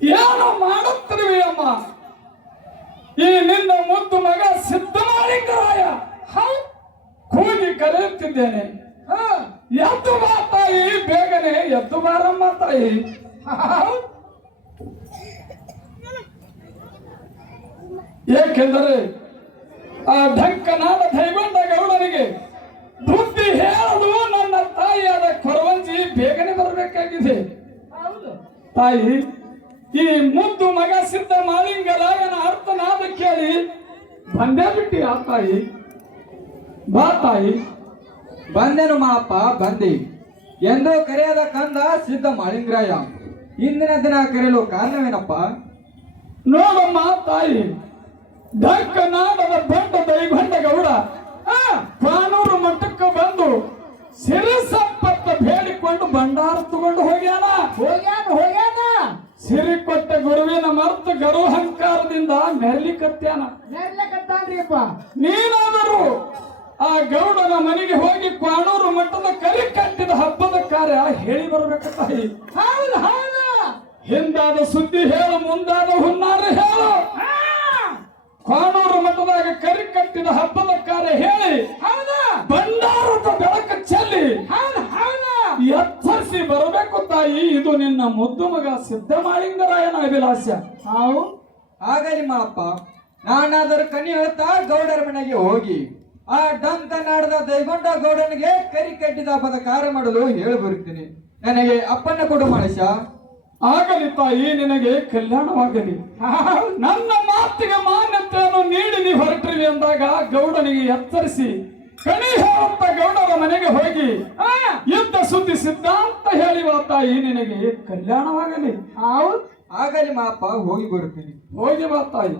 ಏನು ಮಾಡುತ್ತಿರುವೆ ಅಮ್ಮ? ಈ ನಿನ್ನ ಮುದ್ದು ಮಗ ಸಿದ್ದಮಾಲಿಂಗರಾಯ ಕೂಗಿ ಕರೆಯುತ್ತಿದ್ದೇನೆ. ಎದ್ದು ಬಾ ತಾಯಿ, ಬೇಗನೆ ಎದ್ದು ಬಾರಮ್ಮ ತಾಯಿ. ಏಕೆಂದರೆ ಆ ಢಂಕನಾದ ದೈವಂಡ ಗೌಡನಿಗೆ ಬುದ್ಧಿ ಹೇಳಲು ನನ್ನ ತಾಯಿಯಾದ ಕೊರವಂಜಿ ಬೇಗನೆ ಬರಬೇಕಾಗಿದೆ. ತಾಯಿ, ಈ ಮುದ್ದು ಮಗ ಸಿದ್ಧ ಮಾಲಿಂಗರಾಯನ ಅರ್ಥನಾದ ಕೇಳಿ ಬಂದೇ ಬಿಟ್ಟಿ ಆ ತಾಯಿ. ಬಾ ತಾಯಿ. ಬಂದೆನು ಮಾಪ್ಪ, ಬಂದಿ ಎಂದು ಕರೆಯದ ಕಂದ ಸಿದ್ಧ ಮಾಲಿಂಗರಾಯ ಇಂದಿನ ದಿನ ಕರೆಯಲು ಕಾರಣವೇನಪ್ಪ? ನೋಡಮ್ಮ ತಾಯಿ, ಢಂಕನಾಡದ ಬಂಡ ದೈವಂಡ ಗೌಡ ಕಾನೂರು ಮಠಕ್ಕೆ ಬಂದು ಸಿರಿ ಸಂಪತ್ತ ಬೇಡಿಕೊಂಡು ಭಂಡಾರ ತಗೊಂಡು ಹೋಗ್ಯಾನ. ಸಿರಿ ಕೊಟ್ಟ ಗುರುವಿನ ಮರ್ತು ಗರುಹಂಕಾರದಿಂದ ಮೆರ್ಲಿಕತ್ಯಾನ. ನೀನಾದರೂ ಆ ಗೌಡನ ಮನೆಗೆ ಹೋಗಿ ಕಾನೂರು ಮಠದ ಕರಿ ಕಟ್ಟಿದ ಹಬ್ಬದ ಕಾರ್ಯ ಹೇಳಿ ಬರ್ಬೇಕ ತಾಯಿ. ಹಿಂದಾದ ಸುದ್ದಿ ಹೇಳು, ಮುಂದಾದ ಹುನ್ನಾರ ಹೇಳು. ಕಾನೂರು ಮಠದಾಗ ಕರಿ ಕಟ್ಟಿದ ಹಬ್ಬದ ಕಾರ್ಯ ಹೇಳಿ ಭಂಡಾರದ ಬೆಳಕ ಚೆಲ್ಲಿ ಎಚ್ಚರಿಸಿ ಬರಬೇಕು ತಾಯಿ. ಇದು ನಿನ್ನ ಮುದ್ದು ಮಗ ಸಿದ್ದಮಾಲಿಂಗರಾಯನ ಅಭಿಲಾಷ. ಆಗಲಿ ಮಾಪ್ಪ, ನಾನಾದರೂ ಕನಿ ಹೇಳ್ತಾ ಗೌಡರ ಮನೆಗೆ ಹೋಗಿ ಆ ಢಂಕನಾಡದ ದೈಗೊಂಡ ಗೌಡನಿಗೆ ಕರಿ ಕಟ್ಟಿದ ಹಬ್ಬದ ಕಾರ್ಯ ಮಾಡಲು ಹೇಳಿ ಬರುತ್ತೀನಿ. ನನಗೆ ಅಪ್ಪನ್ನ ಕೊಡು ಮನುಷ್ಯ. ಆಗಲಿ ತಾಯಿ, ನಿನಗೆ ಕಲ್ಯಾಣವಾಗಲಿ. ನನ್ನ ಮಾತಿಗೆ ಮಾನ್ಯತೆಯನ್ನು ನೀಡಿ ನೀ ಹೊರಟ್ರಿ ಅಂದಾಗ ಗೌಡನಿಗೆ ಎಚ್ಚರಿಸಿ ಕಣಿ ಹೇಳುತ್ತ ಗೌಡರ ಮನೆಗೆ ಹೋಗಿ ಯುದ್ಧ ಸುದ್ದಿ ಸಿದ್ಧಾಂತ ಹೇಳಿವ ತಾಯಿ, ನಿನಗೆ ಕಲ್ಯಾಣವಾಗಲಿ. ಆಗಲಿ ಮಾಪ್ಪ, ಹೋಗಿ ಬರುತ್ತೀನಿ. ಹೋಗಿ ಬಾ ತಾಯಿ.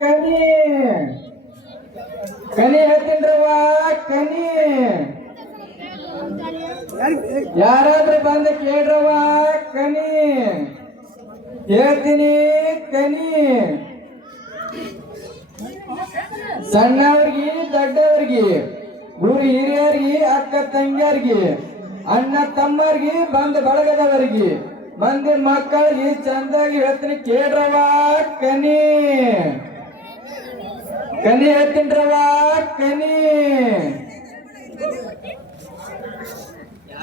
ಕನಿ ಕನಿ ಹೇಳ್ತೀನ್ರವ್ವ ಕನಿ ಯಾರಾದ್ರೂ ಬಂದು ಕೇಳ್ರವ್ವ ಕನಿ ಹೇಳ್ತೀನಿ ಕನಿ ಸಣ್ಣವ್ರಿಗೆ ದೊಡ್ಡವ್ರಿಗೆ ಗುರು ಹಿರಿಯರಿಗೆ ಅಕ್ಕ ತಂಗಿಯರಿಗೆ ಅಣ್ಣ ತಮ್ಮರಿಗೆ ಬಂದ ಬಳಗದವರಿಗೆ ಮಂದಿ ಮಕ್ಕಳಿಗೆ ಚಂದಾಗಿ ಹೇಳ್ತೀನಿ ಕೇಳ್ರವ್ವ ಕನಿ ಕನಿ ಹೇಳ್ತೀನ್ರವ್ವ ಕನಿ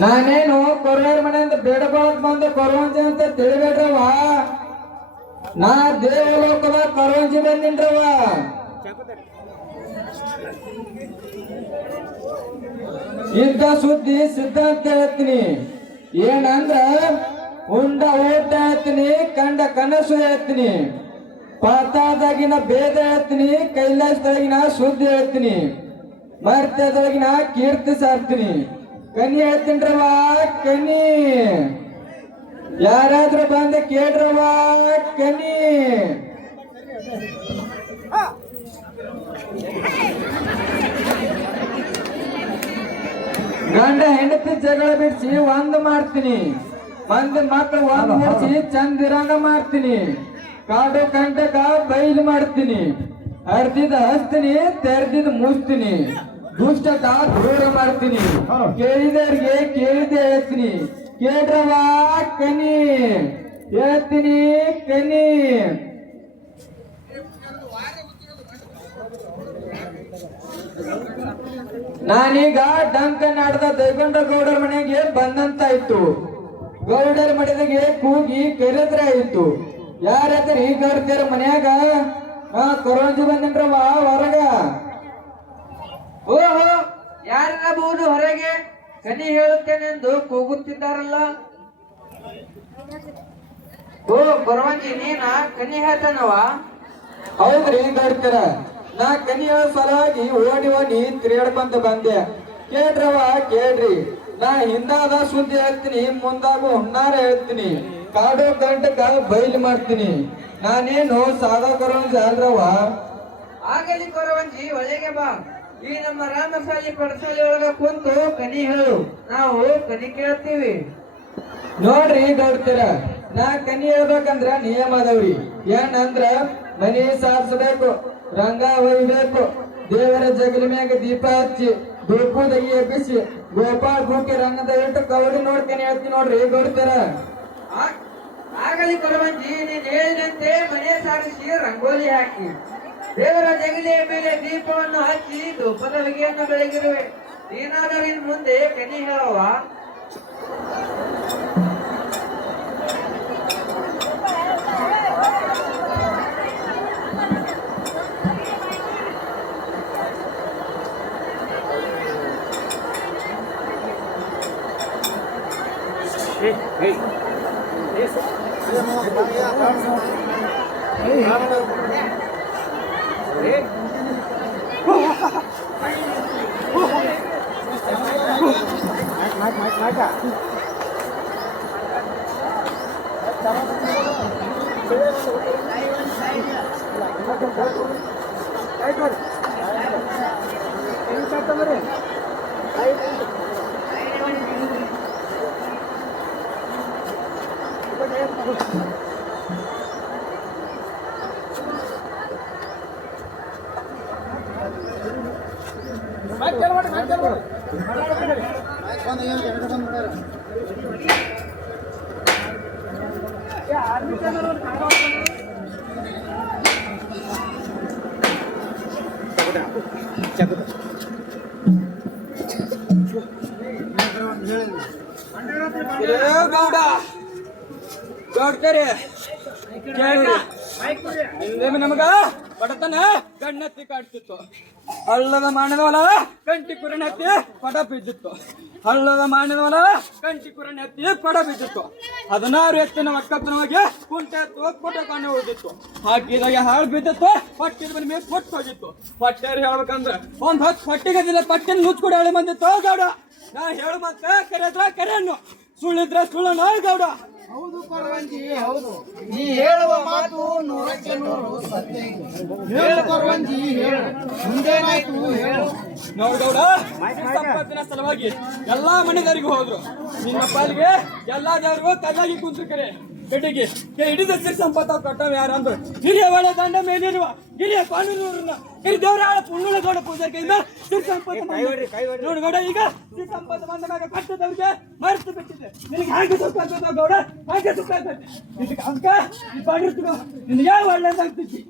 ನಾನೇನು ಕೊರೋನಾ ಮನೆಯಿಂದ ಬೇಡಬಾಳಕ್ ಬಂದ ಕೊರವಂಜಿ ಅಂತ ತಿಳಿಬೇಡ್ರವ್ವ ನಾ ದೇವಲೋಕದ ಕೊರವಂಜಿ ಬಂದಿನ್ರವ್ವ ಇದ್ದ ಸುದ್ದಿ ಸಿದ್ಧ ಅಂತ ಹೇಳ್ತೀನಿ ಏನಂದ್ರ ಉಂಡ ಊಟ ಹೇಳ್ತೀನಿ ಕಂಡ ಕನಸು ಹೇಳ್ತೀನಿ ಪಾತಾಳದಾಗಿನ ಭೇದ ಹೇಳ್ತೀನಿ ಕೈಲಾಸದೊಳಗಿನ ಸುದ್ದಿ ಹೇಳ್ತೀನಿ ಮರ್ತ್ಯದೊಳಗಿನ ಕೀರ್ತಿ ಸಾರ್ತೀನಿ ಕನಿ ಹೇಳ್ತೀನ್ರವ್ವ ಕನಿ ಯಾರಾದ್ರೂ ಬಂದ ಕೇಳ್ರವ್ವ ಕನಿ ಗಂಡ ಹೆಂಡತಿ ಜಗಳ ಬಿಡಿಸಿ ಒಂದ್ ಮಾಡ್ತೀನಿ ಮಂದಿ ಮಕ್ಕಳು ಒಂದ್ ಮುಡಿಸಿ ಚಂದಿರಂಗ ಮಾಡ್ತೀನಿ ಕಾಡು ಕಂಟಕ ಬೈಲು ಮಾಡ್ತೀನಿ ಹರಿದಿದ ಹಚ್ತೀನಿ ತೆರೆದಿದ್ ಮುಚ್ತೀನಿ ದುಷ್ಟಕ ದೂರ ಮಾಡ್ತೀನಿ ಕೇಳಿದವ್ರಿಗೆ ಕೇಳಿದೆ ಹೇಳ್ತೀನಿ ಕೇಳ್ರವ್ವ ಕನಿ ಹೇಳ್ತೀನಿ ಕನಿ ನಾನೀಗ ಡಂಕ ನಾಡದ ದೈಗೊಂಡ ಗೌಡರ ಮನೆಗೆ ಬಂದಂತಾಯ್ತು ಗೌಡರ ಮನೆಗೆ ಕೂಗಿ ಕರೆದ್ರ ಆಯ್ತು ಯಾರಾದ್ರಿ ಗೌಡ್ತಿಯರ ಮನ್ಯಾಗ ಕೊರೋಂಜಿ ಬಂದಿನ್ರವ್ವ ಹೊರಗ ಓಹೋ ಯಾರಿರಬಹುದು ಹೊರಗೆ ಕನಿ ಹೇಳುತ್ತೇನೆಂದು ಕೂಗುತ್ತಿದ್ದಾರಲ್ಲ ಓ ಕೊರವಂಜಿ ನೀನ ಕನಿ ಹೇಳ್ತಾನವ ಹೌದ್ರಿ ಗೌಡ್ತಿಯರ ನಾ ಕನಿ ಹೇಳೋ ಸಲುವಾಗಿ ಓಡಿ ತಿರುಗಾಡ್ಕೊಂತ ಬಂದೆ ಕೇಳ್ರವ್ವ ಕೇಳ್ರಿ ನಾ ಹಿಂದಾದ ಸುದ್ದಿ ಹೇಳ್ತೀನಿ ಮುಂದಾಗು ಹುನ್ನಾರ ಹೇಳ್ತೀನಿ ಕಾಡು ಕಂಟಕ ಬೈಲ್ ಮಾಡ್ತೀನಿ ನಾನೇನು ಸಾದಾ ಕೊರೋಂಜಿ ಅಲ್ರವ್ವ ಆಗಲಿ ಕೊರವಂಜಿ ಒಳಗೆ ಬಾ ಈ ನಮ್ಮ ರಾಮಸಾಲಿ ಪಡಸಾಲಿ ಒಳಗ ಕುಂತು ಕನಿ ಹೇಳು ನಾವು ಕನಿ ಕೇಳ್ತೀವಿ ನೋಡ್ರಿ ಗೌಡ್ತಿಯರ ನಾ ಕನಿ ಹೇಳ್ಬೇಕಂದ್ರ ನಿಯಮ ಅದಾವ್ರಿ ಏನಂದ್ರ ಮನಿ ಸಾರಿಸಬೇಕು ರಂಗ ಒಯ್ಬೇಕು ದೇವರ ಜಗಲಿ ಮ್ಯಾಗ ದೀಪ ಹಚ್ಚಿ ಧೂಪದಗಿ ಎಬ್ಬಿಸಿ ಗೋಪಾಲ್ ಗೂಕಿ ರಂಗದ ಇಟ್ಟು ಕವಡಿ ನೋಡ್ತೀನಿ ಹೇಳ್ತೀನಿ ನೋಡ್ರಿ ಗೌಡ್ತಿಯರ ಆಗಲಿ ಕೊರವಂಜಿ ನೀನ್ ಹೇಳಿದಂತೆ ಮನೆ ಸಾರಿಸಿ ರಂಗೋಲಿ ಹಾಕಿ ದೇವರ ಜಗಲಿಯ ಮೇಲೆ ದೀಪವನ್ನು ಹಚ್ಚಿ ಧೂಪದ ಹೊಗೆಯನ್ನು ಬೆಳಗಿರುವೆ ನೀನಾದರೂ ಇನ್ ಮುಂದೆ ಕನಿ ಹೇಳುವ ಗೌಡ ಗೌಡ್ಕರಿ ನಮಗ ಬಡತನ ಗಣ್ಣತ್ತಿ ಕಾಡ್ತಿತ್ತು. ಹಳ್ಳದ ಮಾಡಿದವಲ್ಲ ಕಂಟಿ ಕುರಣಿ ಹತ್ತಿ ಪಡ ಬಿದ್ದಿತ್ತು. ಹಳ್ಳದ ಮಾಡಿದವಲ್ಲ ಕಂಟಿ ಕುರಣಿ ಹತ್ತಿ ಪಡ ಬಿದ್ದಿತ್ತು. 16 ಎತ್ತಿನ ಒಕ್ಕತ್ತನವಾಗಿ ಕುಂಟೆ ಎತ್ತು ಕೊಟ್ಟ ಕಾಣೆ ಉಳಿದಿತ್ತು. ಹಾಕಿದಾಗ ಹಾಳು ಬಿದ್ದಿತ್ತು. ಪಟ್ಟಿದ ಮನೆ ಮೇಲೆ ಕೊಟ್ಟು ಹೋಗಿತ್ತು. ಪಟ್ಟೇರು ಹೇಳ್ಬೇಕಂದ್ರೆ 10 ಪಟ್ಟಿಗೆ ಪಟ್ಟಿನ ನುಚ್ಕೊಡಿ ಹಳೆ ಬಂದಿತ್ತು. ಗೌಡ ನಾ ಹೇಳು ಮತ್ತೆ ಕರೆದ್ರ ಕರೆಯನ್ನು ಸುಳ್ಳಿದ್ರೆ ಸುಳ್ಳು ಗೌಡ. ಹೌದು ಕೊರವಂಜಿ ಹೌದು, ನೀ ಹೇಳುವ ಮಾತು 100ಕ್ಕೆ 100 ಸತ್ಯ. ಹೇಳು ಕೊರವಂಜಿ ಹೇಳು, ಮುಂದೇನಾಯ್ತು ಹೇಳು. ನೋಡು ಗೌಡ, ಸಂಪತ್ತಿನ ಸಲುವಾಗಿ ಎಲ್ಲಾ ಮನೆದವರಿಗೂ ಹೋದ್ರು. ನಿನ್ನ ಪಾಲಿಗೆ ಎಲ್ಲಾ ದೇವರಿಗೂ ಕಲ್ಲಾಗಿ ಕುಂತು ಕರೆ ಕಡೆಗೆ ಹಿಡಿದ ಸಿರಿ ಸಂಪತ್ತ ಕೊಟ್ಟವ ಯಾರಂದ್ರು ಹಿರಿಯ ಒಳ ದಂಡ ಮೇಲಿರುವ ಹಿರಿಯ ಕಾನೂನೂರನ್ನ ಹಿರಿಯ ದೇವರ ಪುಣ್ಯ ಗೌಡ ಪೂಜೆ ಕೈಯಿಂದ ಸಿರಿ ಸಂಪತ್ತ ನೋಡು ಗೌಡ. ಈಗ ಸಿರಿ ಸಂಪತ್ತ ಬಂದಾಗ ಕಟ್ಟದವ್ರಿಗೆ ಮರೆತು ಬಿಟ್ಟಿದೆ. ನಿನಗೆ ಹಾಗೆ ಸುಖ ಆಗ್ತದ ಗೌಡ, ಹಾಗೆ ಸುಖ ಆಗ್ತದೆ. ಇದಕ್ಕೆ ಅಂಕ ಈ ಮಾಡಿರ್ತೀವ ನಿನಗೆ ಒಳ್ಳೇದಾಗ್ತೈತಿ.